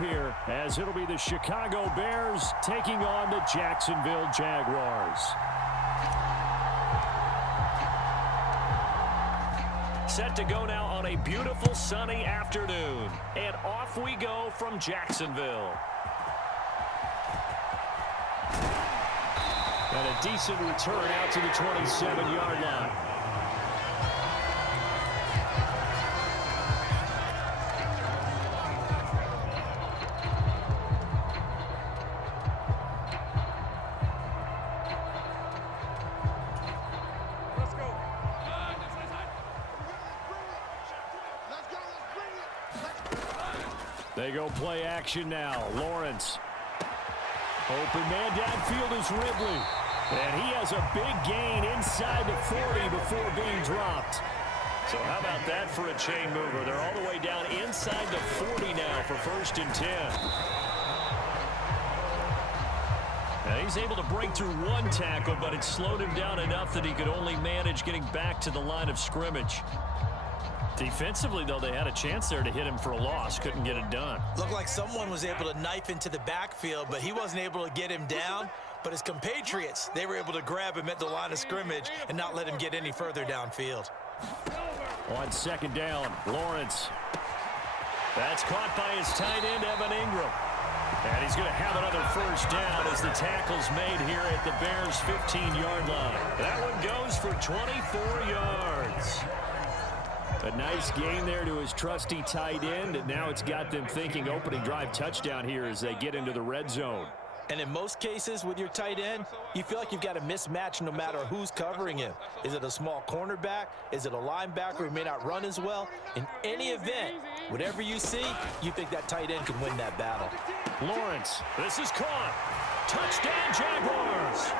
here, as it'll be the Chicago Bears taking on the Jacksonville Jaguars. Set to go now on a beautiful sunny afternoon. And off we go from Jacksonville. And a decent return out to the 27-yard line. They go play action now. Lawrence. Open man downfield is Ridley. And he has a big gain inside the 40 before being dropped. So how about that for a chain mover? They're all the way down inside the 40 now for 1st and 10. Now he's able to break through one tackle, but it slowed him down enough that he could only manage getting back to the line of scrimmage. Defensively, though, they had a chance there to hit him for a loss. Couldn't get it done. Looked like someone was able to knife into the backfield, but he wasn't able to get him down. But his compatriots, they were able to grab him at the line of scrimmage and not let him get any further downfield. On 2nd down, Lawrence. That's caught by his tight end, Evan Ingram. And he's going to have another 1st down as the tackle's made here at the Bears' 15-yard line. That one goes for 24 yards. A nice gain there to his trusty tight end, and now it's got them thinking opening drive touchdown here as they get into the red zone. And in most cases with your tight end, you feel like you've got a mismatch no matter who's covering him. Is it a small cornerback? Is it a linebacker who may not run as well? In any event, whatever you see, you think that tight end can win that battle. Lawrence, this is caught. Touchdown, Jaguars.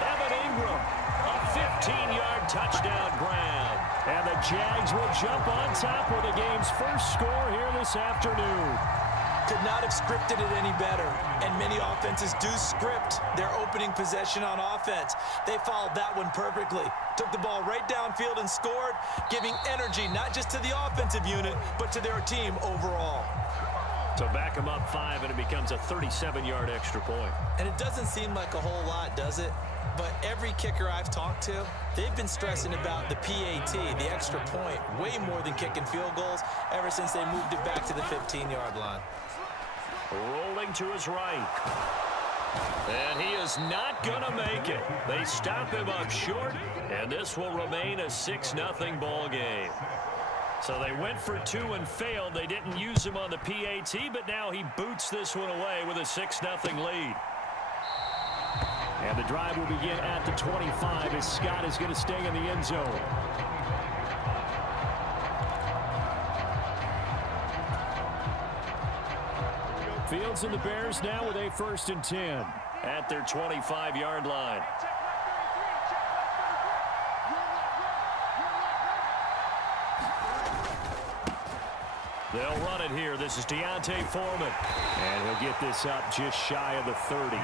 Evan Ingram, a 15-yard touchdown grab. And the Jags will jump on top with the game's first score here this afternoon. Could not have scripted it any better. And many offenses do script their opening possession on offense. They followed that one perfectly. Took the ball right downfield and scored, giving energy not just to the offensive unit, but to their team overall. So back them up 5, and it becomes a 37-yard extra point. And it doesn't seem like a whole lot, does it? But every kicker I've talked to, they've been stressing about the PAT, the extra point, way more than kicking field goals ever since they moved it back to the 15-yard line. Rolling to his right. And he is not going to make it. They stop him up short, and this will remain a 6-0 ball game. So they went for 2 and failed. They didn't use him on the PAT, but now he boots this one away with a 6-0 lead. And the drive will begin at the 25 as Scott is going to stay in the end zone. Fields and the Bears now with a 1st and 10 at their 25-yard line. They'll run it here. This is Deontay Foreman. And he'll get this up just shy of the 30.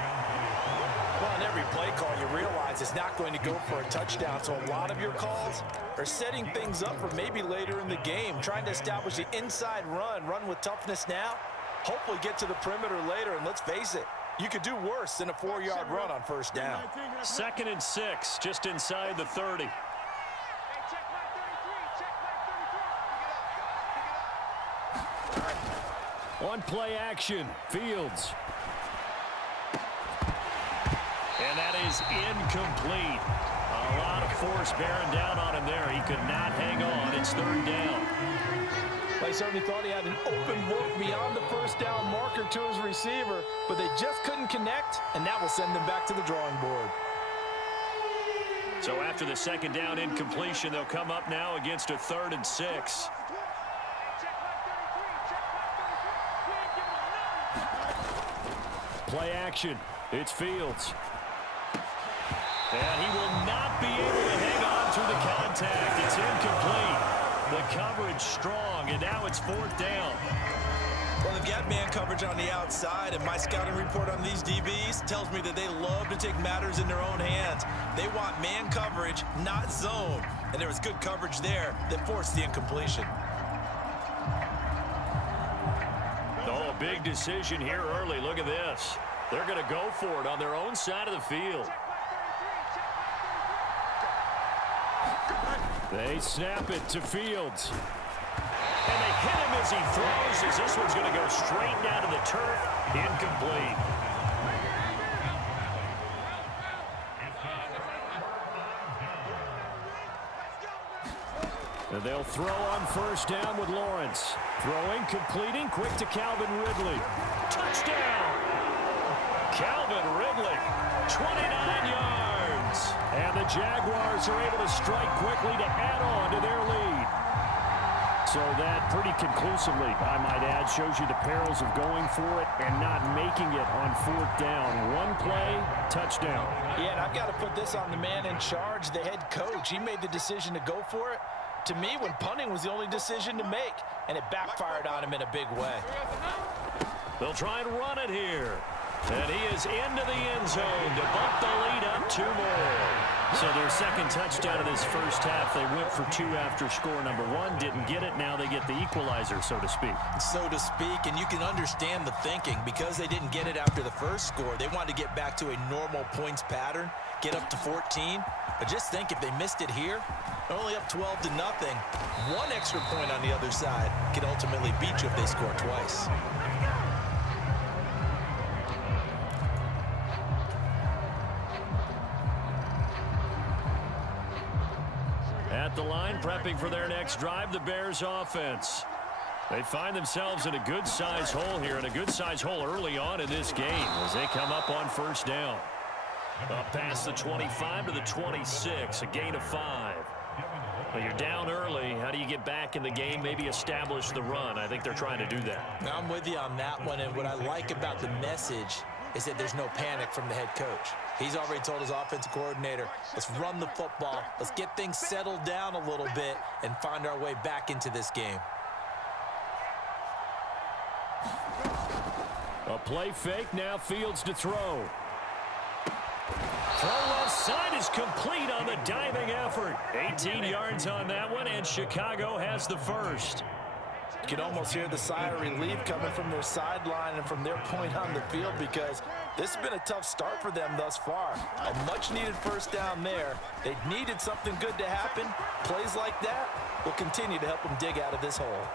Well, on every play call, you realize it's not going to go for a touchdown. So a lot of your calls are setting things up for maybe later in the game, trying to establish the inside run with toughness now, hopefully get to the perimeter later. And let's face it, you could do worse than a 4-yard run on 1st down. 2nd and 6, just inside the 30. On play action, Fields. And that is incomplete. A lot of force bearing down on him there. He could not hang on. It's 3rd down. They certainly thought he had an open look beyond the 1st down marker to his receiver, but they just couldn't connect, and that will send them back to the drawing board. So after the 2nd down incompletion, they'll come up now against a 3rd and 6. Play action. It's Fields. And he will not be able to hang on through the contact. It's incomplete. The coverage strong, and now it's 4th down. Well, they've got man coverage on the outside, and my scouting report on these DBs tells me that they love to take matters in their own hands. They want man coverage, not zone. And there was good coverage there that forced the incompletion. The big decision here early. Look at this. They're going to go for it on their own side of the field. They snap it to Fields. And they hit him as he throws, as this one's going to go straight down to the turf. Incomplete. And they'll throw on first down with Lawrence. Throwing, completing, quick to Calvin Ridley. Touchdown! Calvin Ridley, 29 yards. And the Jaguars are able to strike quickly to add on to their lead. So that pretty conclusively, I might add, shows you the perils of going for it and not making it on fourth down. One play, touchdown. Yeah, and I've got to put this on the man in charge, the head coach. He made the decision to go for it. To me, when punting was the only decision to make, and it backfired on him in a big way. They'll try and run it here. And he is into the end zone to bump the lead up 2 more. So their second touchdown of this first half, they went for 2 after score number 1. Didn't get it. Now they get the equalizer, so to speak. So to speak, and you can understand the thinking. Because they didn't get it after the first score, they wanted to get back to a normal points pattern, get up to 14. But just think, if they missed it here, they're only up 12-0. 1 extra point on the other side can ultimately beat you if they score twice. At the line, prepping for their next drive, the Bears offense. They find themselves in a good-sized hole here, and a good-sized hole early on in this game as they come up on first down. Up past the 25 to the 26, a gain of 5. Well, you're down early. How do you get back in the game, maybe establish the run? I think they're trying to do that. Now, I'm with you on that one, and what I like about the message is that there's no panic from the head coach. He's already told his offensive coordinator, let's run the football, let's get things settled down a little bit and find our way back into this game. A play fake, now Fields to throw. Throw left side is complete on the diving effort. 18 yards on that one, and Chicago has the first. You can almost hear the sigh of relief coming from their sideline and from their point on the field, because this has been a tough start for them thus far. A much-needed first down there. They needed something good to happen. Plays like that will continue to help them dig out of this hole.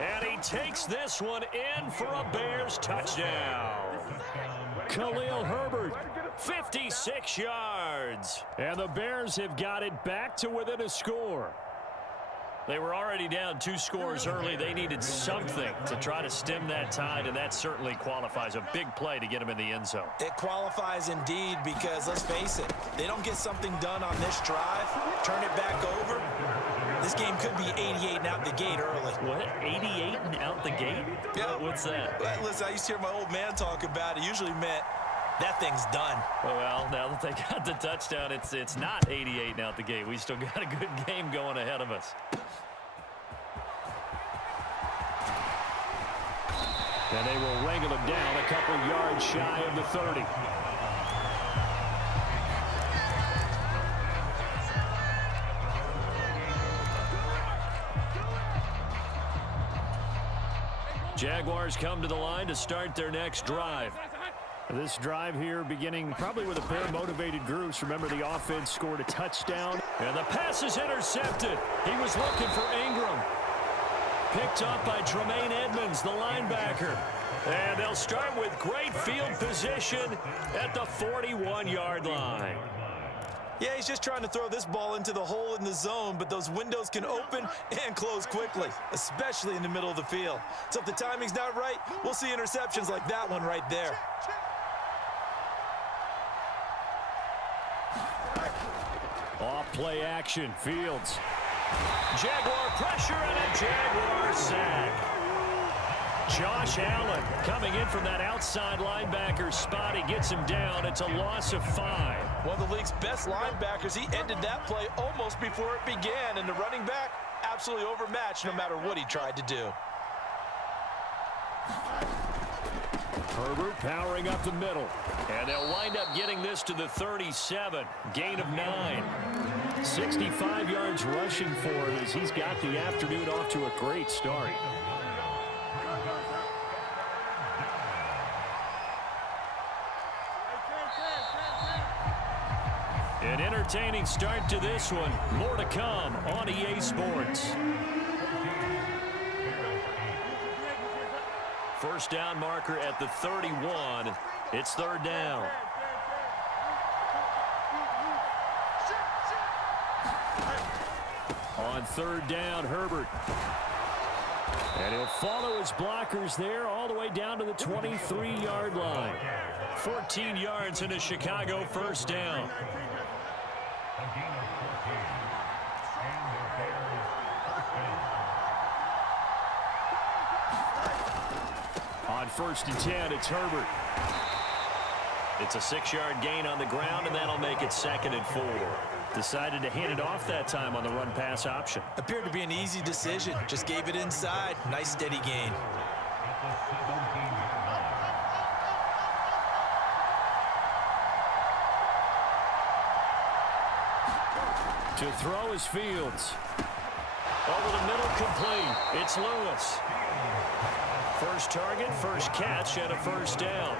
And he takes this one in for a Bears touchdown. Khalil Herbert, 56 yards. And the Bears have got it back to within a score. They were already down 2 scores early. They needed something to try to stem that tide, and that certainly qualifies. A big play to get them in the end zone. It qualifies indeed, because let's face it, they don't get something done on this drive, turn it back over, this game could be 88 and out the gate early. What? 88 and out the gate? Yeah. What's that? Listen, I used to hear my old man talk about it. Usually meant that thing's done. Well, now that they got the touchdown, it's not 88 and out the gate. We still got a good game going ahead of us. And they will wrangle him down a couple yards shy of the 30. Jaguars come to the line to start their next drive. This drive here beginning probably with a pair of motivated groups. Remember, the offense scored a touchdown. And the pass is intercepted. He was looking for Ingram. Picked up by Tremaine Edmonds, the linebacker. And they'll start with great field position at the 41-yard line. Yeah, he's just trying to throw this ball into the hole in the zone, but those windows can open and close quickly, especially in the middle of the field. So if the timing's not right, we'll see interceptions like that one right there. Off play action, Fields. Jaguar pressure and a Jaguar sack. Josh Allen coming in from that outside linebacker spot. He gets him down. It's a loss of 5. One of the league's best linebackers. He ended that play almost before it began, and the running back absolutely overmatched no matter what he tried to do. Herbert powering up the middle. And they'll wind up getting this to the 37. Gain of 9. 65 yards rushing for him as he's got the afternoon off to a great start. An entertaining start to this one. More to come on EA Sports. First down marker at the 31. It's third down. On third down, Herbert. And he'll follow his blockers there all the way down to the 23-yard line. 14 yards and a Chicago first down. On first and 10, it's Herbert. It's a 6-yard gain on the ground, and that'll make it 2nd and 4. Decided to hand it off that time on the run-pass option. Appeared to be an easy decision. Just gave it inside. Nice, steady gain. To throw is Fields. Over the middle, complete. It's Lewis. First target, first catch, and a first down.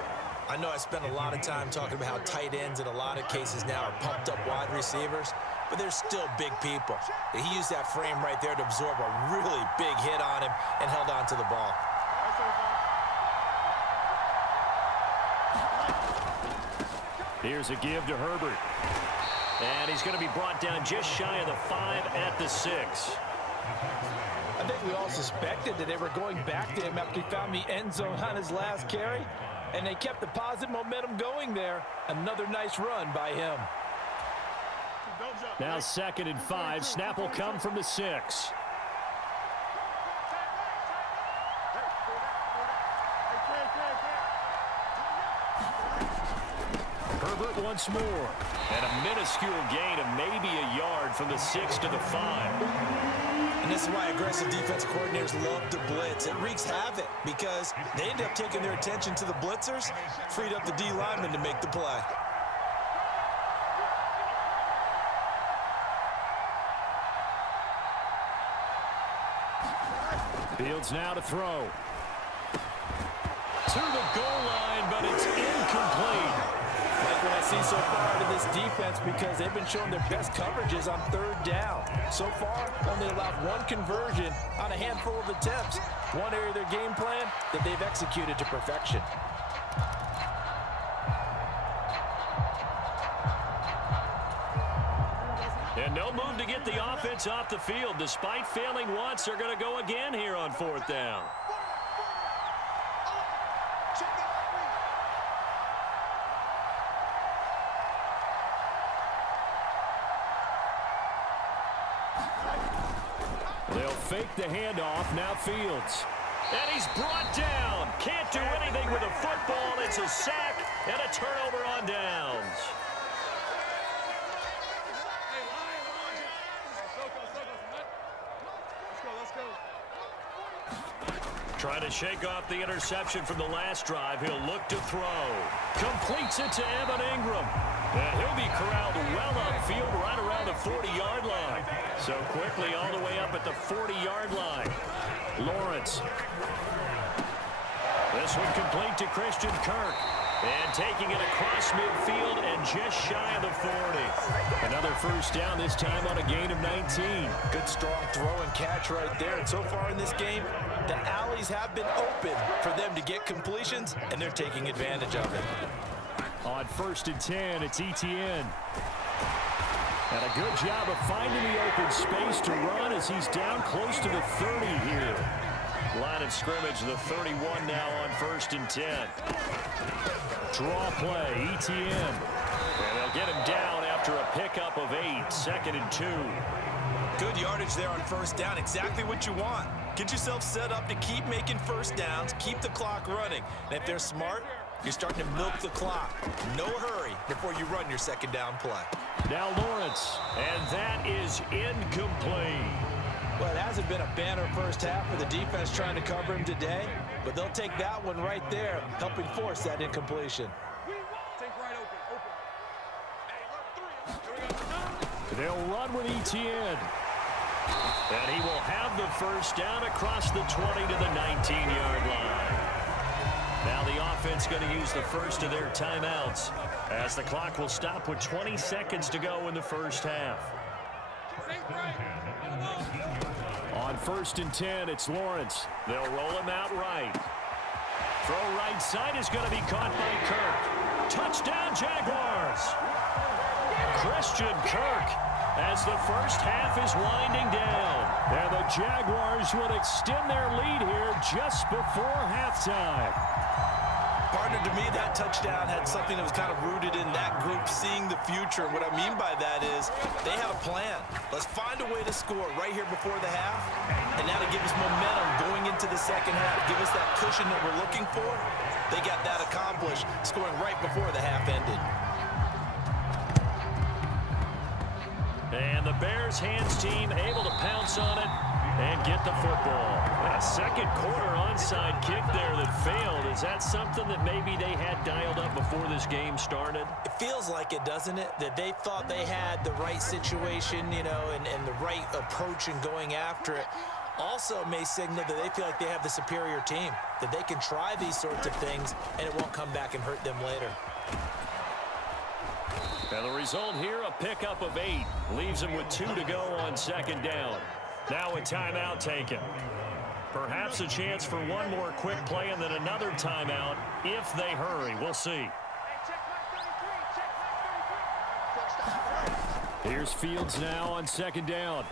I know I spent a lot of time talking about how tight ends in a lot of cases now are pumped up wide receivers, but they're still big people. He used that frame right there to absorb a really big hit on him and held on to the ball. Here's a give to Herbert. And he's going to be brought down just shy of the 5 at the 6. I think we all suspected that they were going back to him after he found the end zone on his last carry, and they kept the positive momentum going there. Another nice run by him. Now 2nd and 5. Snap will come from the 6. Herbert once more. And a minuscule gain of maybe a yard from the 6 to the 5. And this is why aggressive defensive coordinators love to blitz. It wreaks havoc because they end up taking their attention to the blitzers, freed up the D lineman to make the play. Fields now to throw. To the goal line, but it's incomplete. Like what I see so far in this defense, because they've been showing their best coverages on third down. So far, only allowed one conversion on a handful of attempts. One area of their game plan that they've executed to perfection. And no move to get the offense off the field. Despite failing once, they're going to go again here on 4th down. They'll fake the handoff. Now Fields. And he's brought down. Can't do anything with a football. It's a sack and a turnover on downs. Trying to shake off the interception from the last drive. He'll look to throw. Completes it to Evan Ingram. And he'll be corralled well upfield right around the 40-yard line. So quickly all the way up at the 40-yard line. Lawrence. This one complete to Christian Kirk. And taking it across midfield and just shy of the 40. Another first down, this time on a gain of 19. Good strong throw and catch right there. And so far in this game, the alleys have been open for them to get completions, and they're taking advantage of it. On 1st and 10, it's Etienne. And a good job of finding the open space to run as he's down close to the 30 here. Line of scrimmage, the 31 now on 1st and 10. Draw play, Etienne. And they'll get him down after a pickup of 8, 2nd and 2. Good yardage there on first down, exactly what you want. Get yourself set up to keep making first downs, keep the clock running. And if they're smart, you're starting to milk the clock. No hurry before you run your second down play. Now Lawrence, and that is incomplete. Well, it hasn't been a banner first half for the defense trying to cover him today, but they'll take that one right there, helping force that incompletion. They'll run with Etienne. And he will have the first down across the 20 to the 19-yard line. Now the offense State's going to use the first of their timeouts as the clock will stop with 20 seconds to go in the first half. On 1st and 10, it's Lawrence. They'll roll him out right. Throw right side is going to be caught by Kirk. Touchdown, Jaguars. Christian Kirk as the first half is winding down. And the Jaguars would extend their lead here just before halftime. Partner, to me, that touchdown had something that was kind of rooted in that group seeing the future. And what I mean by that is they had a plan. Let's find a way to score right here before the half. And now to give us momentum going into the second half, give us that cushion that we're looking for. They got that accomplished, scoring right before the half ended. And the Bears hands team able to pounce on it and get the football. A second quarter onside kick there that failed. Is that something that maybe they had dialed up before this game started? It feels like it, doesn't it? That they thought they had the right situation, you know, and the right approach in going after it. Also may signal that they feel like they have the superior team, that they can try these sorts of things and it won't come back and hurt them later. And the result here, a pickup of 8. Leaves them with 2 to go on second down. Now a timeout taken. Perhaps a chance for one more quick play and then another timeout if they hurry. We'll see. Here's Fields now on second down.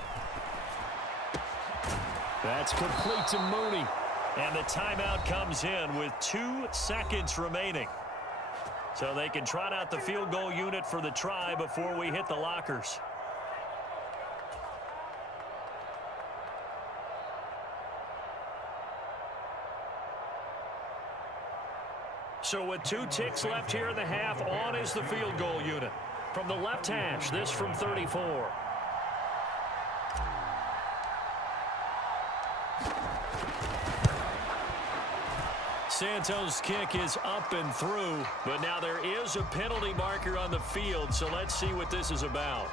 That's complete to Mooney. And the timeout comes in with 2 seconds remaining. So they can trot out the field goal unit for the try before we hit the lockers. So with 2 ticks left here in the half, on is the field goal unit. From the left hash, this from 34. Santos' kick is up and through, but now there is a penalty marker on the field, so let's see what this is about.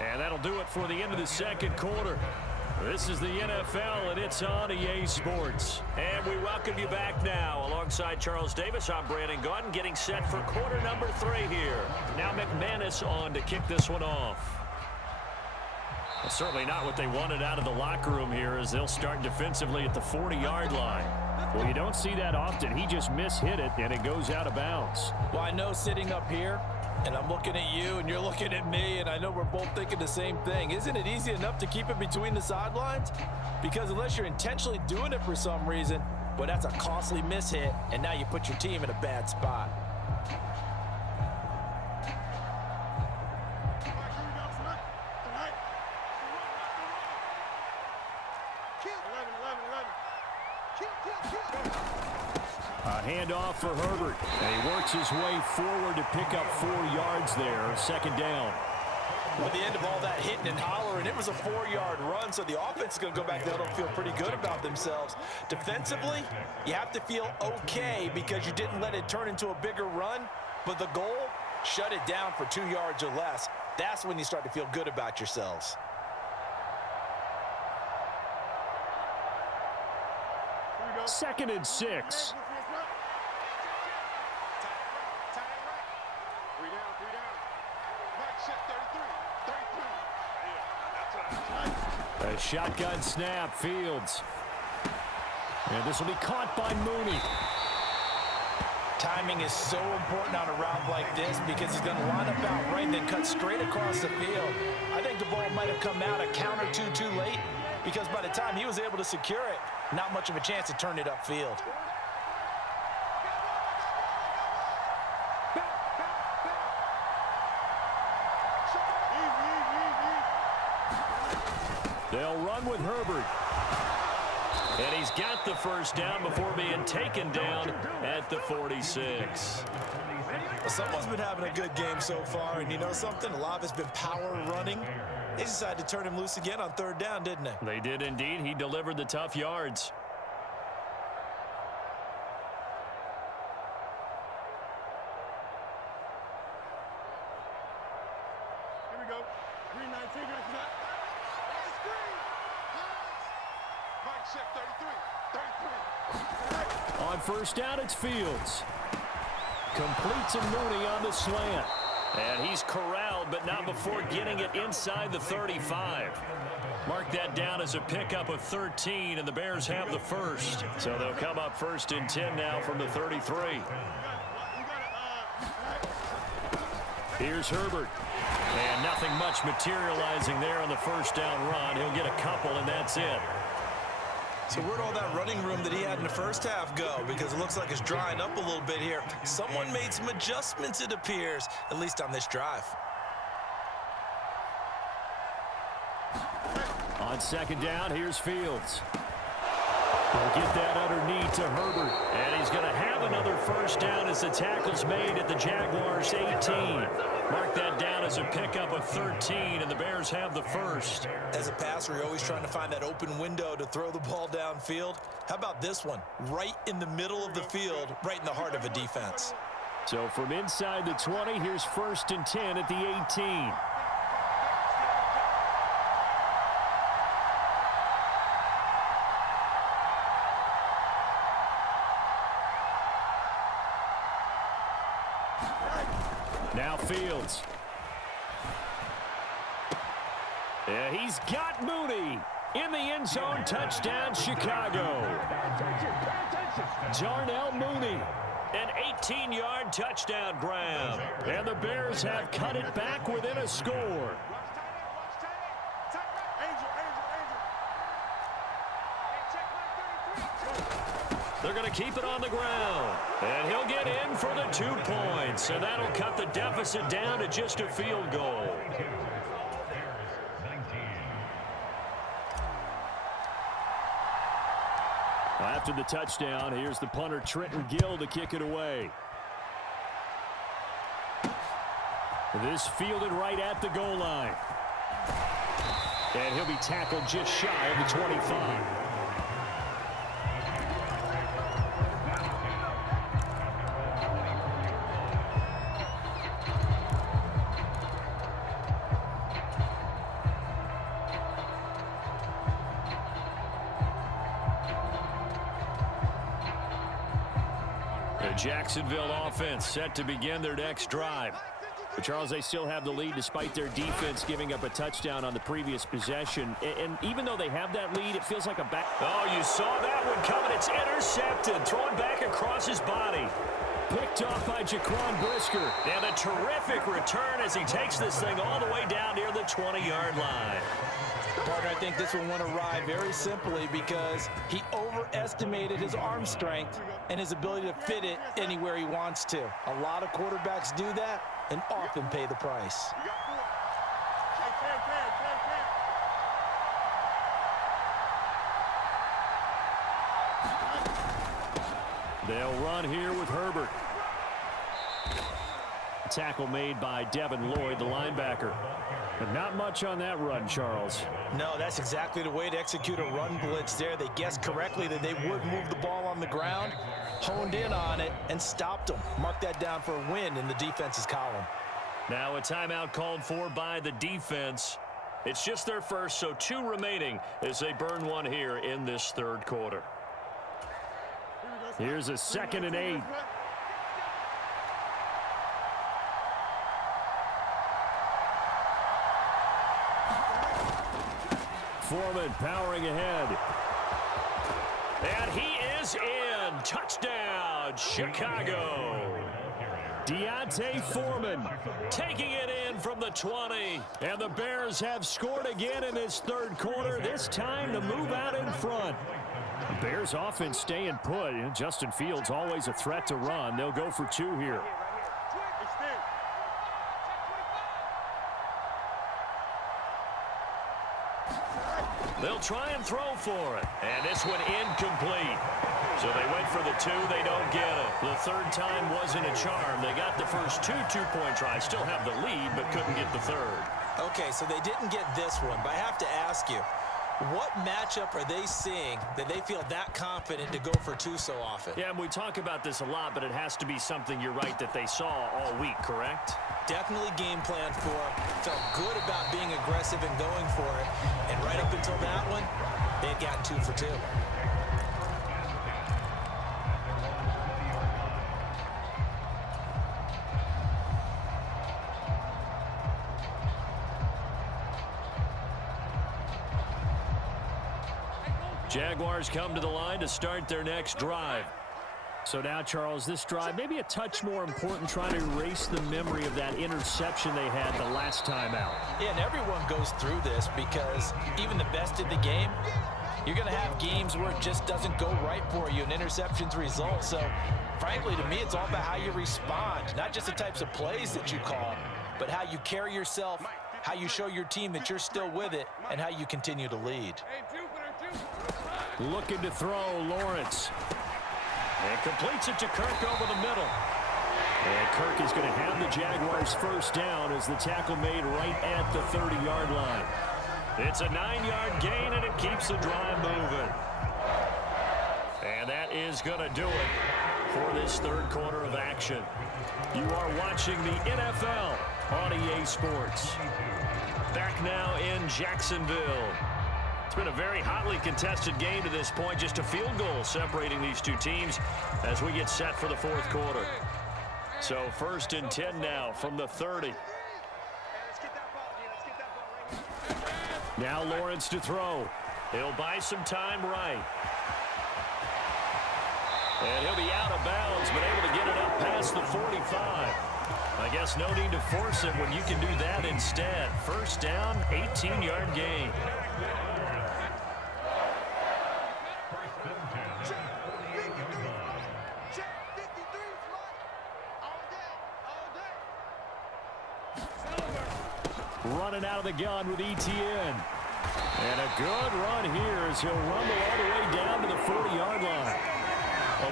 And that'll do it for the end of the second quarter. This is the NFL, and it's on EA Sports. And we welcome you back now. Alongside Charles Davis, I'm Brandon Gaudin, getting set for quarter number 3 here. Now McManus on to kick this one off. Well, certainly not what they wanted out of the locker room here as they'll start defensively at the 40-yard line. Well, you don't see that often. He just mishit it, and it goes out of bounds. Well, I know sitting up here, and I'm looking at you, and you're looking at me, and I know we're both thinking the same thing. Isn't it easy enough to keep it between the sidelines? Because unless you're intentionally doing it for some reason, well, that's a costly mishit, and now you put your team in a bad spot. A handoff for Herbert. And he works his way forward to pick up 4 yards there. Second down. At the end of all that hitting and hollering, it was a 4-yard run, so the offense is going to go back there and feel pretty good about themselves. Defensively, you have to feel okay because you didn't let it turn into a bigger run, but the goal, shut it down for 2 yards or less. That's when you start to feel good about yourselves. Second and 6. A shotgun snap, Fields. And this will be caught by Mooney. Timing is so important on a route like this because he's going to line up out right and then cut straight across the field. I think the ball might have come out a count or two too late because by the time he was able to secure it, not much of a chance to turn it upfield. They'll run with Herbert. And he's got the first down before being taken down at the 46. Well, someone's been having a good game so far, and you know something? A lot of it's been power running. They decided to turn him loose again on 3rd down, didn't they? They did indeed. He delivered the tough yards. Here we go. 3-19. Mike On first down, it's Fields. Completes a Mooney on the slant. And he's corralled, but not before getting it inside the 35. Mark that down as a pickup of 13, and the Bears have the first. So they'll come up 1st and 10 now from the 33. Here's Herbert. And nothing much materializing there on the first down run. He'll get a couple, and that's it. So where'd all that running room that he had in the first half go? Because it looks like it's drying up a little bit here. Someone made some adjustments, it appears, at least on this drive. On second down, here's Fields. He'll get that underneath to Herbert. And he's going to have another first down as the tackle's made at the Jaguars' 18. Mark that down as a pickup of 13, and the Bears have the first. As a passer, you're always trying to find that open window to throw the ball downfield. How about this one? Right in the middle of the field, right in the heart of a defense. So from inside the 20, here's 1st and 10 at the 18. Now Fields. Yeah, he's got Mooney in the end zone. Touchdown, Chicago. Darnell Mooney. An 18-yard touchdown grab. And the Bears have cut it back within a score. They're going to keep it on the ground. And he'll get in for the 2 points. And that'll cut the deficit down to just a field goal. After the touchdown, here's the punter Trenton Gill to kick it away. This fielded right at the goal line. And he'll be tackled just shy of the 25. Jacksonville offense set to begin their next drive. But Charles, they still have the lead despite their defense giving up a touchdown on the previous possession. And even though they have that lead, it feels like a back. Oh, you saw that one coming. It's intercepted. Thrown back across his body. Picked off by Jaquan Brisker. And a terrific return as he takes this thing all the way down near the 20-yard line. Partner, I think this one went awry very simply because he overestimated his arm strength and his ability to fit it anywhere he wants to. A lot of quarterbacks do that and often pay the price. They'll run here with Herbert. Tackle made by Devin Lloyd, the linebacker. But not much on that run, Charles. No, that's exactly the way to execute a run blitz there. They guessed correctly that they would move the ball on the ground, honed in on it, and stopped them. Mark that down for a win in the defense's column. Now a timeout called for by the defense. It's just their first, so 2 remaining as they burn one here in this third quarter. Here's a 2nd and 8. Foreman powering ahead. And he is in. Touchdown, Chicago. Deontay Foreman taking it in from the 20. And the Bears have scored again in this third quarter, this time to move out in front. The Bears offense staying put. Justin Fields always a threat to run. They'll go for 2 here. They'll try and throw for it. And this one incomplete. So they went for the 2. They don't get it. The third time wasn't a charm. They got the first 2 two-point tries. Still have the lead, but couldn't get the third. Okay, so they didn't get this one, but I have to ask you, What matchup are they seeing that they feel that confident to go for two so often? Yeah, and we talk about this a lot, but it has to be something, you're right, that they saw all week, correct? Definitely game plan for, felt good about being aggressive and going for it. And right up until that one, they had gotten 2 for 2. Jaguars come to the line to start their next drive. So now, Charles, this drive maybe a touch more important, trying to erase the memory of that interception they had the last time out. Yeah, and everyone goes through this because even the best in the game, you're going to have games where it just doesn't go right for you and interceptions result. So, frankly, to me, it's all about how you respond, not just the types of plays that you call, but how you carry yourself, how you show your team that you're still with it, and how you continue to lead. Looking to throw, Lawrence. And completes it to Kirk over the middle. And Kirk is going to have the Jaguars first down as the tackle made right at the 30-yard line. It's a 9-yard gain, and it keeps the drive moving. And that is going to do it for this third quarter of action. You are watching the NFL on EA Sports. Back now in Jacksonville. It's been a very hotly contested game to this point. Just a field goal separating these two teams as we get set for the fourth quarter. So 1st and 10 now from the 30. Now Lawrence to throw. He'll buy some time right. And he'll be out of bounds, but able to get it up past the 45. I guess no need to force it when you can do that instead. First down, 18-yard gain. Running out of the gun with ETN. And a good run here as he'll rumble all the way down to the 40-yard line.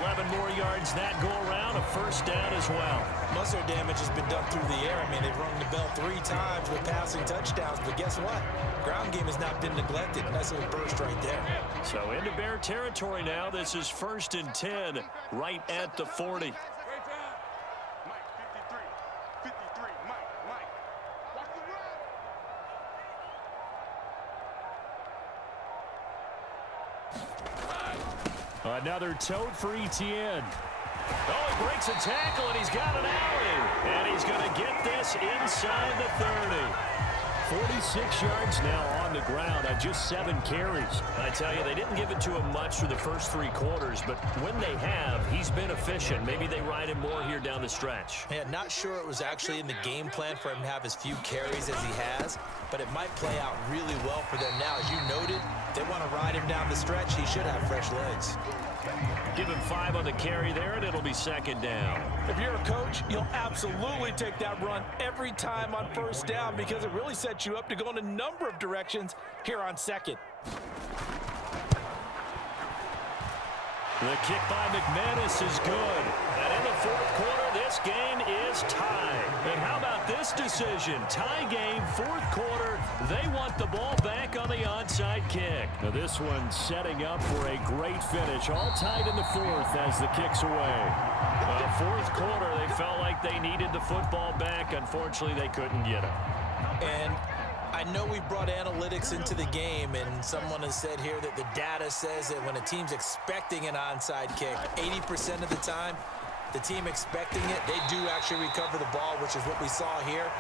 11 more yards that go around, a first down as well. Most of their damage has been done through the air. I mean, they've rung the bell 3 times with passing touchdowns, but guess what? Ground game has not been neglected. Nice little burst right there. So into Bear territory now. This is 1st and 10 right at the 40. Another tote for ETN. Oh, he breaks a tackle, and he's got an alley. And he's going to get this inside the 30. 46 yards now on the ground on just 7 carries. I tell you, they didn't give it to him much through the first 3 quarters, but when they have, he's been efficient. Maybe they ride him more here down the stretch. Yeah, not sure it was actually in the game plan for him to have as few carries as he has, but it might play out really well for them now. As you noted, if they want to ride him down the stretch, he should have fresh legs. Give him 5 on the carry there, and it'll be 2nd down. If you're a coach, you'll absolutely take that run every time on first down because it really sets you up to go in a number of directions here on 2nd. The kick by McManus is good. And in the 4th quarter, this game is tied. And how about this decision? Tie game, 4th quarter. They want the ball back on the onside kick. Now this one setting up for a great finish. All tied in the 4th as the kick's away. 4th quarter, they felt like they needed the football back. Unfortunately, they couldn't get it. And I know we brought analytics into the game, and someone has said here that the data says that when a team's expecting an onside kick, 80% of the time, the team expecting it, they do actually recover the ball, which is what we saw here.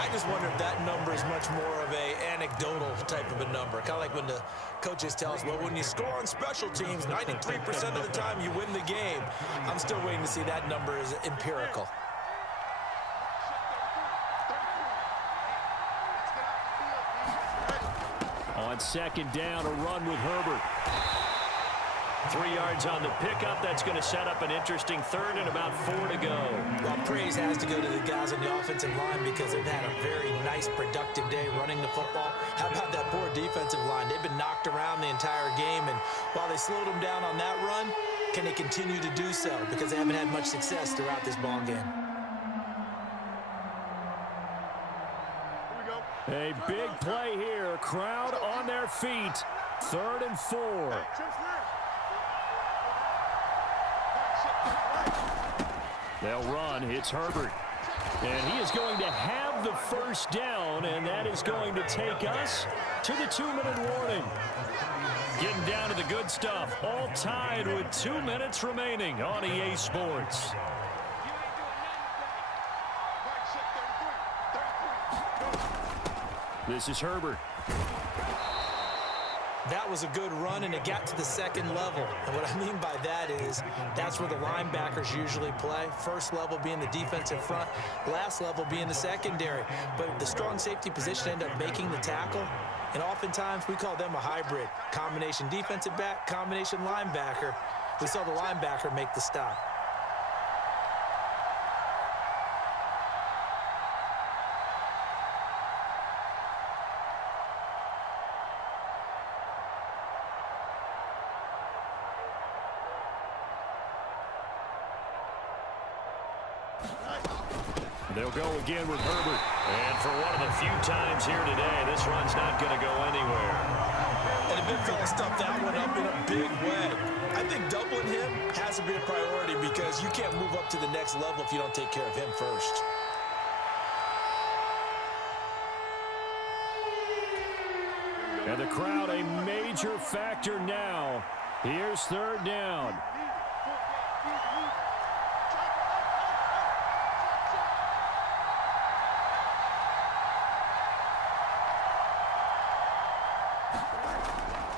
I just wonder if that number is much more of a anecdotal type of a number. Kind of like when the coaches tell us, well, when you score on special teams, 93% of the time you win the game. I'm still waiting to see that number is empirical. On 2nd down, a run with Herbert. 3 yards on the pickup. That's going to set up an interesting 3rd and about 4 to go. Well, praise has to go to the guys on the offensive line because they've had a very nice, productive day running the football. How about that poor defensive line? They've been knocked around the entire game, and while they slowed them down on that run, can they continue to do so? Because they haven't had much success throughout this ball game. A big play here. Crowd on their feet. 3rd and 4. They'll run. It's Herbert. And he is going to have the first down, and that is going to take us to the 2-minute warning. Getting down to the good stuff. All tied with 2 minutes remaining on EA Sports. This is Herbert. That was a good run, and it got to the 2nd level. And what I mean by that is that's where the linebackers usually play. First level being the defensive front, last level being the secondary. But the strong safety position ended up making the tackle. And oftentimes we call them a hybrid. Combination defensive back, combination linebacker. We saw the linebacker make the stop. They'll go again with Herbert. And for one of the few times here today, this run's not going to go anywhere. And the big fella stuffed that one up in a big way. I think doubling him has to be a priority because you can't move up to the next level if you don't take care of him first. And the crowd a major factor now. Here's 3rd down.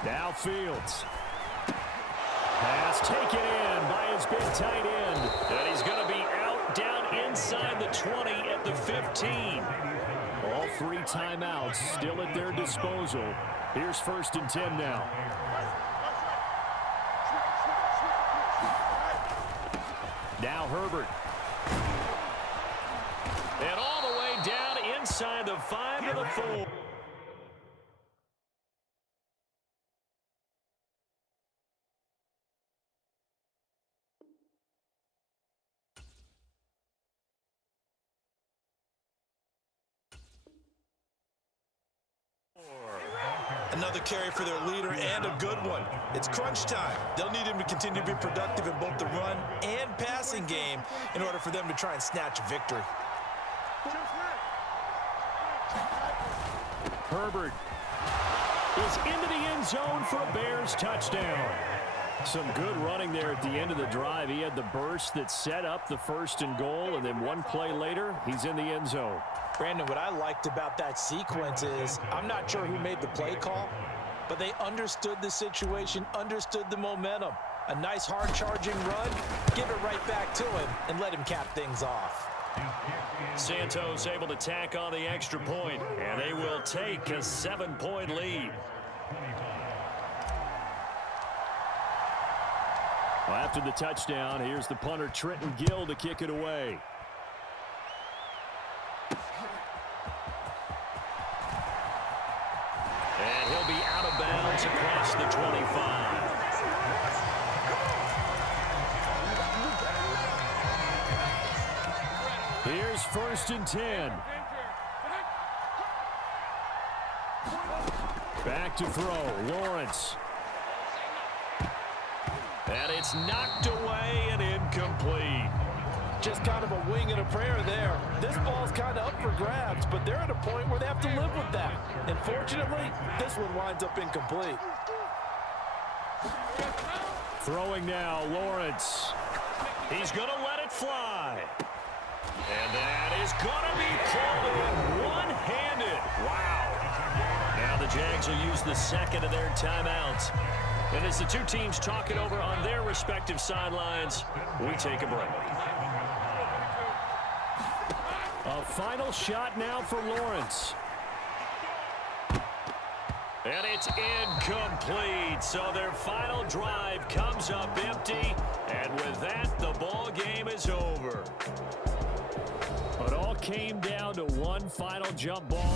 Now Fields. Pass taken in by his big tight end. And he's going to be out down inside the 20 at the 15. All 3 timeouts still at their disposal. Here's 1st and 10 now. Now Herbert. And all the way down inside the 5 to the 4. Another carry for their leader and a good one. It's crunch time. They'll need him to continue to be productive in both the run and passing game in order for them to try and snatch a victory. Herbert is into the end zone for a Bears touchdown. Some good running there at the end of the drive. He had the burst that set up the 1st and goal, and then one play later, he's in the end zone. Brandon, what I liked about that sequence is I'm not sure who made the play call, but they understood the situation, understood the momentum. A nice hard-charging run, give it right back to him, and let him cap things off. Santos able to tack on the extra point, and they will take a 7-point lead. Well, after the touchdown, here's the punter Trenton Gill to kick it away. And he'll be out of bounds across the 25. Here's 1st and 10. Back to throw, Lawrence. And it's knocked away and incomplete. Just kind of a wing and a prayer there. This ball's kind of up for grabs, but they're at a point where they have to live with that. And fortunately, this one winds up incomplete. Throwing now, Lawrence. He's going to let it fly. And that is going to be pulled in one-handed. Wow. Now the Jags will use the 2nd of their timeouts. And as the two teams talk it over on their respective sidelines, we take a break. A final shot now for Lawrence. And it's incomplete. So their final drive comes up empty. And with that, the ball game is over. It all came down to one final jump ball.